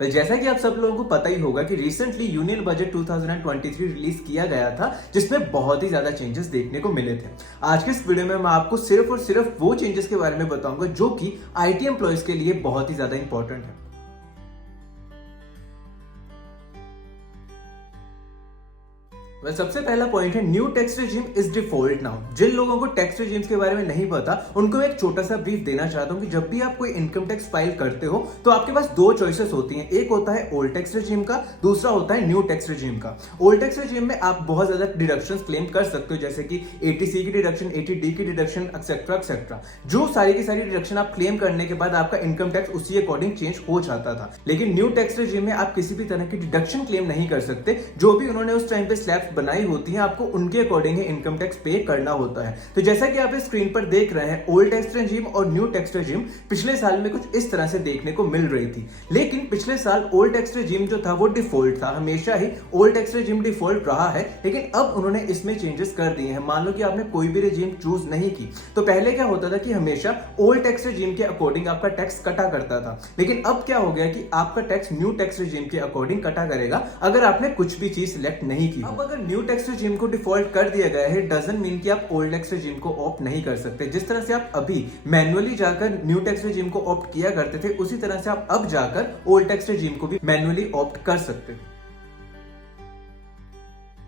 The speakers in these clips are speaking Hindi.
जैसा कि आप सब लोगों को पता ही होगा कि रिसेंटली यूनियन बजट 2023 रिलीज किया गया था, जिसमें बहुत ही ज्यादा चेंजेस देखने को मिले थे। आज के इस वीडियो में मैं आपको सिर्फ और सिर्फ वो चेंजेस के बारे में बताऊंगा जो कि आईटी एम्प्लॉयज के लिए बहुत ही ज्यादा इंपॉर्टेंट है। सबसे पहला पॉइंट है new tax regime is default now. जिन लोगों को टैक्स रेजिम्स के बारे में नहीं पता, उनको मैं एक छोटा सा ब्रीफ देना चाहता हूं कि जब भी आप कोई इनकम टैक्स फाइल करते हो तो आपके पास दो चॉइसेस होती हैं। एक होता है ओल्ड टैक्स रेजिम का, दूसरा होता है न्यू टैक्स रेजिम का। ओल्ड टैक्स रेजिम में आप बहुत ज्यादा डिडक्शंस क्लेम कर सकते हो, जैसे कि 80C की डिडक्शन, 80D की डिडक्शन, एक्सेट्रा एक्सेट्रा। जो सारी की सारी डिडक्शन आप क्लेम करने के बाद आपका इनकम टैक्स उसी अकॉर्डिंग चेंज हो जाता था। लेकिन न्यू टैक्स रेजिम में आप किसी भी तरह की डिडक्शन क्लेम नहीं कर सकते। जो भी उन्होंने उस टाइम पे स्लैब्स बनाई होती है, आपको उनके अकॉर्डिंग ही इनकम टैक्स पे करना होता है। तो जैसा कि आप इस स्क्रीन पर देख रहे हैं, ओल्ड टैक्स रेजिम और न्यू टैक्स रेजिम पिछले साल में कुछ इस तरह से देखने को मिल रही थी। लेकिन पिछले साल ओल्ड टैक्स रेजिम जो था वो डिफॉल्ट था। हमेशा ही ओल्ड टैक्स रेजिम डिफॉल्ट रहा है, लेकिन अब उन्होंने इसमें चेंजेस कर दिए हैं। मान लो कि आपने कोई भी रेजिम चूज नहीं की, तो पहले क्या होता था कि हमेशा ओल्ड टैक्स रेजिम के अकॉर्डिंग आपका टैक्स कटा करता था। लेकिन अब क्या हो गया कि आपका टैक्स न्यू टैक्स रेजिम के अकॉर्डिंग कटा करेगा अगर आपने कुछ भी चीज सिलेक्ट नहीं की। अब अगर न्यू टैक्स रेजिम को डिफॉल्ट कर दिया गया है, डजंट मीन कि आप ओल्ड टैक्स रेजिम को ऑप्ट नहीं कर सकते। जिस तरह से आप अभी मैन्युअली जाकर न्यू टैक्स रेजिम को ऑप्ट किया करते थे, उसी तरह से आप अब जाकर ओल्ड टैक्स रेजिम को भी मैन्युअली ऑप्ट कर सकते हैं।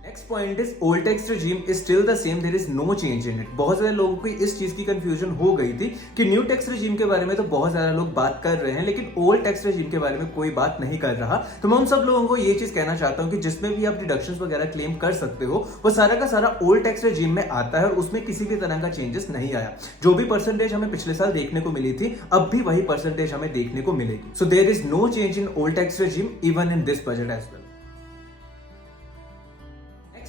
Next point is old tax regime is still the same, there is no change in it. बहुत सारे लोगों को इस चीज की कंफ्यूजन हो गई थी कि न्यू टैक्स रेजिम के बारे में तो बहुत ज्यादा लोग बात कर रहे हैं, लेकिन ओल्ड टैक्स रेजिम के बारे में कोई बात नहीं कर रहा। तो मैं उन सब लोगों को ये चीज कहना चाहता हूं कि जिसमें भी आप डिडक्शंस वगैरह क्लेम कर सकते हो, वो सारा का सारा ओल्ड टैक्स रेजिम में आता है और उसमें किसी भी तरह का चेंजेस नहीं आया। जो भी परसेंटेज हमें पिछले साल देखने को मिली थी, अब भी वही परसेंटेज हमें देखने को मिलेगी। So there is no change in old tax regime even in this budget as well.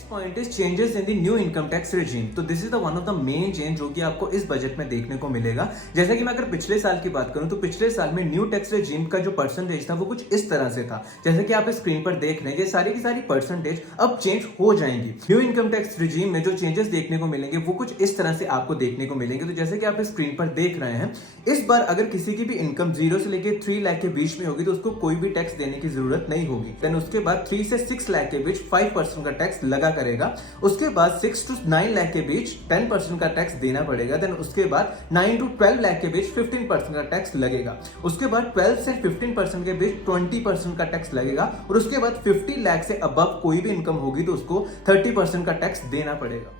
Point is changes in the new income tax regime. तो this is the one of the main change जो कि आपको इस बजट में देखने को मिलेगा। जैसे कि मैं अगर पिछले साल की बात करूं, तो पिछले साल में न्यू टैक्स रेजिम का जो परसेंटेज था वो कुछ इस तरह से था। जैसे कि आप इस स्क्रीन पर देख रहे हैं, सारी की सारी परसेंटेज अब चेंज हो जाएंगी। न्यू इनकम टैक्स रेजिम में जो चेंजेस देखने को मिलेंगे वो कुछ इस तरह से आपको देखने को मिलेंगे। तो जैसे कि आप इस स्क्रीन पर देख रहे हैं, इस बार अगर किसी की भी इनकम 0 से लेकर 3 लाख के बीच में होगी तो उसको कोई भी टैक्स देने की जरूरत नहीं होगी। देन उसके बाद 3 से 6 लाख के बीच 5% का टैक्स लगा करेगा। उसके बाद 6 to 9 लाख के बीच 10% का टैक्स देना पड़ेगा। देन उसके बाद 9 to 12 लाख के बीच 15% का टैक्स लगेगा। उसके बाद 12 से 15% के बीच 20% का टैक्स लगेगा। और उसके बाद 50 लाख से अबव कोई भी इनकम होगी तो उसको 30% का टैक्स देना पड़ेगा।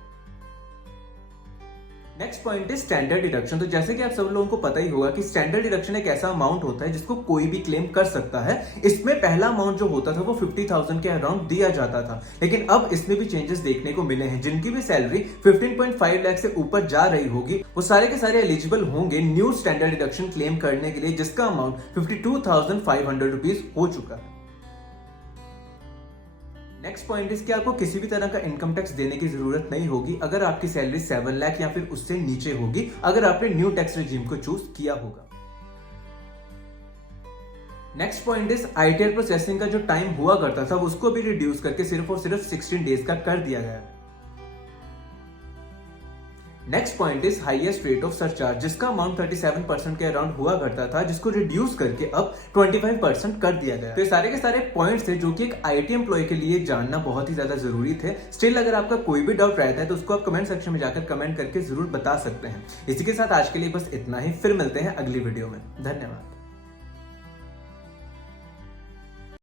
Next point is standard deduction. तो जैसे कि आप सब लोगों को पता ही होगा कि स्टैंडर्ड डिडक्शन एक ऐसा अमाउंट होता है जिसको कोई भी क्लेम कर सकता है। इसमें पहला अमाउंट जो होता था वो 50,000 के अराउंड दिया जाता था, लेकिन अब इसमें भी चेंजेस देखने को मिले हैं। जिनकी भी सैलरी 15.5 लाख से ऊपर जा रही होगी, वो सारे के सारे एलिजिबल होंगे न्यू स्टैंडर्ड डिडक्शन क्लेम करने के लिए, जिसका अमाउंट 52,500 रुपीज हो चुका है। नेक्स्ट पॉइंट इज कि आपको किसी भी तरह का इनकम टैक्स देने की जरूरत नहीं होगी अगर आपकी सैलरी 7 लाख या फिर उससे नीचे होगी, अगर आपने न्यू टैक्स रेजिम को चूज किया होगा। Next point is ITR processing का जो टाइम हुआ करता था उसको भी रिड्यूस करके सिर्फ और सिर्फ 16 डेज का कर दिया गया है। Next point is highest rate of surcharge, जिसका अमाउंट 37% के अराउंड हुआ करता था, जिसको रिड्यूस करके अब 25% कर दिया गया। तो ये सारे के सारे पॉइंट्स थे जो कि एक आईटी एम्प्लॉय के लिए जानना बहुत ही ज्यादा जरूरी थे। स्टिल अगर आपका कोई भी डाउट रहता है तो उसको आप कमेंट सेक्शन में जाकर कमेंट करके जरूर बता सकते हैं। इसी के साथ आज के लिए बस इतना ही, फिर मिलते हैं अगली वीडियो में। धन्यवाद।